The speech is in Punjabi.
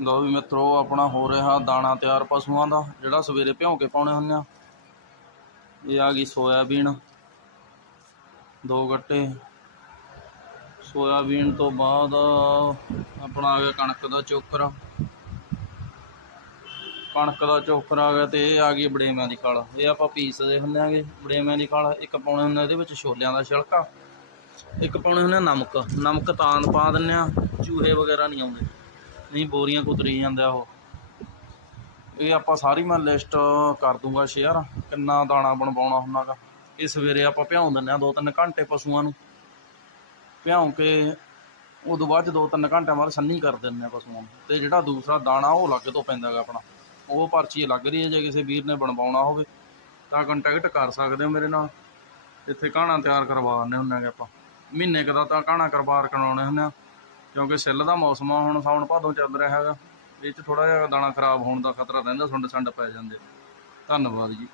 ਲਓ ਵੀ ਮਿੱਤਰੋ, ਆਪਣਾ ਹੋ ਰਿਹਾ ਦਾਣਾ ਤਿਆਰ ਪਸ਼ੂਆਂ ਦਾ, ਜਿਹੜਾ ਸਵੇਰੇ ਭਿਉਂ ਕੇ ਪਾਉਣੇ ਹੁੰਦੇ ਆ। ਇਹ ਆ ਗਈ ਸੋਇਆਬੀਨ, ਦੋ ਗੱਟੇ। ਸੋਇਆਬੀਨ ਤੋਂ ਬਾਅਦ ਆਪਣਾ ਆ ਗਿਆ ਕਣਕ ਦਾ ਚੋਕਰ ਕਣਕ ਦਾ ਚੋਕਰ ਆ ਗਿਆ ਤੇ ਇਹ ਆ ਗਈ ਬੜੇਮਿਆਂ ਦੀ ਖਲ। ਇਹ ਆਪਾਂ ਪੀਸਦੇ ਹੁੰਦੇ ਆਂਗੇ, ਬੜੇਮਿਆਂ ਦੀ ਖਲ। ਇੱਕ ਪਾਉਣੇ ਹੁੰਦੇ ਇਹਦੇ ਵਿੱਚ ਛੋਲਿਆਂ ਦਾ ਛਿਲਕਾ। ਇੱਕ ਪਾਉਣੇ ਹੁੰਦੇ ਆ ਨਮਕ। ਨਮਕ ਤਾਂ ਪਾ ਦਿੰਦੇ ਆ, ਚੂਹੇ ਵਗੈਰਾ ਨਹੀਂ ਆਉਂਦੇ। ਨਹੀਂ, ਬੋਰੀਆਂ ਕੁਤਰੀ ਜਾਂਦਾ ਉਹ। ਇਹ ਆਪਾਂ ਸਾਰੀ ਮੈਂ ਲਿਸਟ ਕਰ ਦੂੰਗਾ ਸ਼ੇਅਰ ਕਿੰਨਾ ਦਾਣਾ ਬਣਵਾਉਣਾ ਹੁੰਦਾਗਾ ਇਹ ਸਵੇਰੇ ਆਪਾਂ ਭਿਉਂ ਦਿੰਦੇ ਆ ਦੋ ਤਿੰਨ ਘੰਟੇ ਪਸ਼ੂਆਂ ਨੂੰ। ਭਿਉਂ ਕੇ ਉਦੋਂ ਬਾਅਦ 'ਚ ਦੋ ਤਿੰਨ ਘੰਟਿਆਂ ਬਾਅਦ ਸੰਨੀ ਕਰ ਦਿੰਦੇ ਆ ਪਸ਼ੂਆਂ ਨੂੰ। ਤੇ ਜਿਹੜਾ ਦੂਸਰਾ ਦਾਣਾ ਉਹ ਅਲੱਗ ਤੋਂ ਪੈਂਦਾ ਗਾ ਆਪਣਾ। ਉਹ ਪਰਚੀ ਲੱਗ ਰਹੀ ਹੈ, ਜੇ ਕਿਸੇ ਵੀਰ ਨੇ ਬਣਵਾਉਣਾ ਹੋਵੇ, ਤਾਂ ਕੰਟੈਕਟ ਕਰ ਸਕਦੇ ਹੋ ਮੇਰੇ ਨਾਲ। ਇੱਥੇ ਘਾਣਾ ਤਿਆਰ ਕਰਵਾ ਦਿੰਦੇ ਹੁੰਦੇ ਆਗੇ ਆਪਾਂ। ਮਹੀਨੇ ਕੁ ਦਾ ਤਾਂ ਘਾਣਾ ਕਰਵਾ ਕਰਾਉਣੇ ਹੁੰਦੇ ਆ ਕਿਉਂਕਿ ਸਿੱਲ ਦਾ ਮੌਸਮ ਆ, ਹੁਣ ਸਾਉਣ ਭਾਦੋਂ ਚੱਲ ਰਿਹਾ ਹੈਗਾ। ਇਹ 'ਚ ਥੋੜਾ ਜਿਹਾ ਦਾਣਾ ਖਰਾਬ ਹੋਣ ਦਾ ਖਤਰਾ ਰਹਿੰਦਾ ਸੁੰਡ ਸੰਡ ਪੈ ਜਾਂਦੇ। ਧੰਨਵਾਦ ਜੀ।